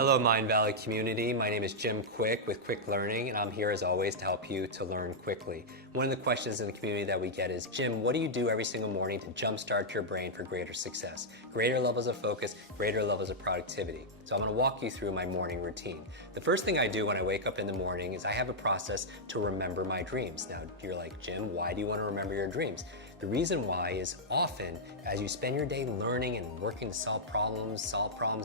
Hello Mind Valley community, my name is Jim Kwik with Kwik Learning, and I'm here as always to help you to learn quickly. One of the questions in the community that we get is, Jim, what do you do every single morning to jumpstart your brain for greater success? Greater levels of focus, greater levels of productivity. So I'm going to walk you through my morning routine. The first thing I do when I wake up in the morning is I have a process to remember my dreams. Now you're like, Jim, why do you want to remember your dreams? The reason why is often as you spend your day learning and working to solve problems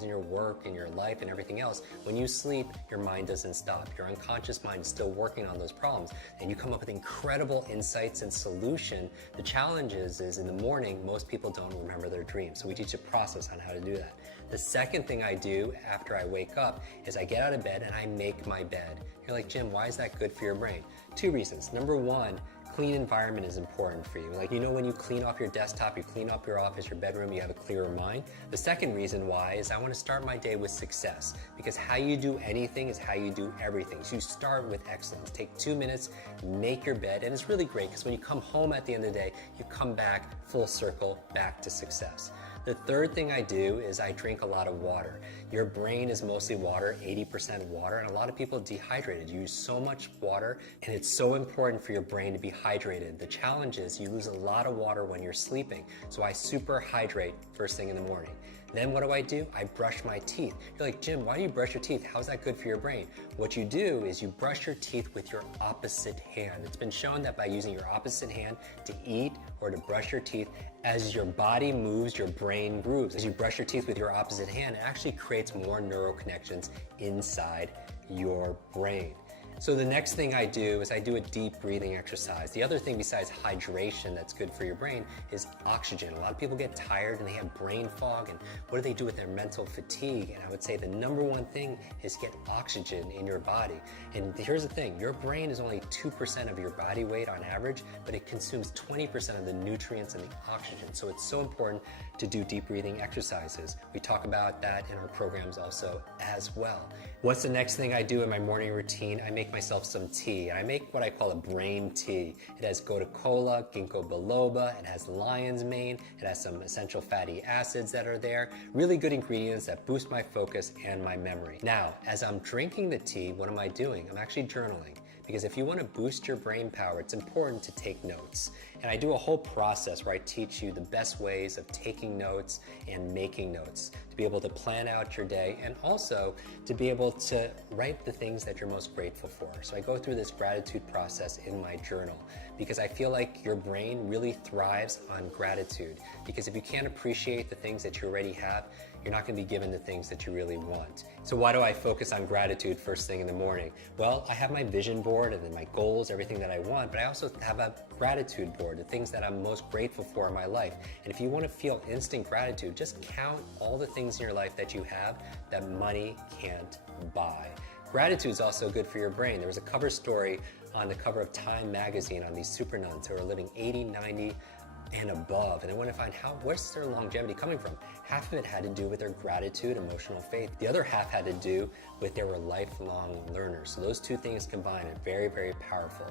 in your work, in your life, and everything else, when you sleep, your mind doesn't stop. Your unconscious mind is still working on those problems, and you come up with incredible insights and solution. The challenge is in the morning, most people don't remember their dreams, so we teach a process on how to do that. The second thing I do after I wake up is I get out of bed and I make my bed. You're like, Jim, why is that good for your brain? Two reasons. Number one, clean environment is important for you. Like, you know, when you clean off your desktop, you clean up your office, your bedroom, you have a clearer mind. The second reason why is I want to start my day with success, because how you do anything is how you do everything. So you start with excellence. Take 2 minutes, make your bed, and it's really great because when you come home at the end of the day, you come back full circle, back to success. The third thing I do is I drink a lot of water. Your brain is mostly water, 80% water, and a lot of people dehydrated. You use so much water, and it's so important for your brain to be hydrated. The challenge is you lose a lot of water when you're sleeping, so I super hydrate first thing in the morning. Then what do? I brush my teeth. You're like, Jim, why do you brush your teeth? How's that good for your brain? What you do is you brush your teeth with your opposite hand. It's been shown that by using your opposite hand to eat or to brush your teeth, as your body moves, your brain grooves. As you brush your teeth with your opposite hand, it actually creates more neural connections inside your brain. So the next thing I do is I do a deep breathing exercise. The other thing besides hydration that's good for your brain is oxygen. A lot of people get tired and they have brain fog, and what do they do with their mental fatigue? And I would say the number one thing is get oxygen in your body. And here's the thing, your brain is only 2% of your body weight on average, but it consumes 20% of the nutrients and the oxygen. So it's so important to do deep breathing exercises. We talk about that in our programs also as well. What's the next thing I do in my morning routine? I make myself some tea. I make what I call a brain tea. It has gotu kola, ginkgo biloba, it has lion's mane, it has some essential fatty acids that are there. Really good ingredients that boost my focus and my memory. Now, as I'm drinking the tea, what am I doing? I'm actually journaling. Because if you want to boost your brain power, it's important to take notes. And I do a whole process where I teach you the best ways of taking notes and making notes to be able to plan out your day and also to be able to write the things that you're most grateful for. So I go through this gratitude process in my journal because I feel like your brain really thrives on gratitude. Because if you can't appreciate the things that you already have, you're not going to be given the things that you really want. So why do I focus on gratitude first thing in the morning? Well, I have my vision board and then my goals, everything that I want, but I also have a gratitude board, the things that I'm most grateful for in my life. And if you want to feel instant gratitude, just count all the things in your life that you have that money can't buy. Gratitude is also good for your brain. There was a cover story on the cover of Time magazine on these super nuns who are living 80, 90, and above, and I want to find where's their longevity coming from. Half of it had to do with their gratitude, emotional faith. The other half had to do with they were lifelong learners. So those two things combined are very, very powerful.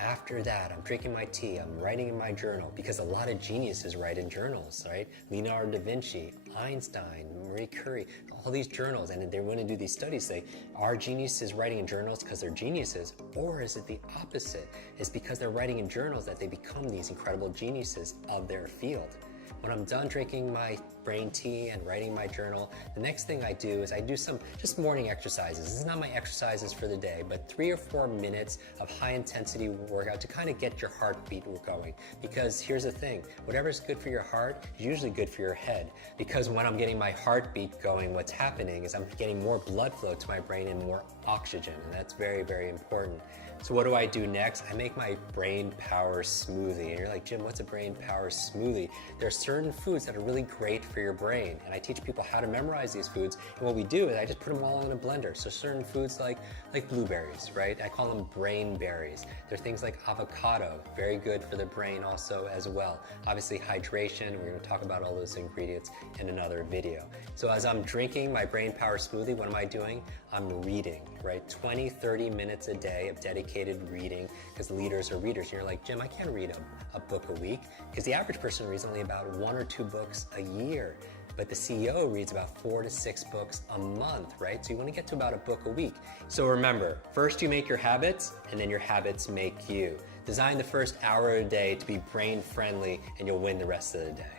After that, I'm drinking my tea, I'm writing in my journal, because a lot of geniuses write in journals, right? Leonardo da Vinci, Einstein, Marie Curie, all these journals, and they want to do these studies, say, are geniuses writing in journals because they're geniuses, or is it the opposite? It's because they're writing in journals that they become these incredible geniuses of their field. When I'm done drinking my brain tea and writing my journal, the next thing I do is I do some just morning exercises. This is not my exercises for the day, but 3 or 4 minutes of high intensity workout to kind of get your heartbeat going. Because here's the thing, whatever's good for your heart is usually good for your head. Because when I'm getting my heartbeat going, what's happening is I'm getting more blood flow to my brain and more oxygen, and that's very, very important. So what do I do next? I make my brain power smoothie. And you're like, Jim, what's a brain power smoothie? There are certain foods that are really great for your brain, and I teach people how to memorize these foods. And what we do is I just put them all in a blender. So certain foods like blueberries, right? I call them brain berries. There are things like avocado, very good for the brain also as well. Obviously hydration, we're going to talk about all those ingredients in another video. So as I'm drinking my brain power smoothie, what am I doing? I'm reading, right? 20, 30 minutes a day of dedicated reading, because leaders are readers. And you're like, Jim, I can't read a book a week, because the average person reads only about 1 or 2 books a year. but the CEO reads about 4 to 6 books a month, right? So you want to get to about a book a week. So remember, first you make your habits, and then your habits make you. Design the first hour a day to be brain friendly, and you'll win the rest of the day.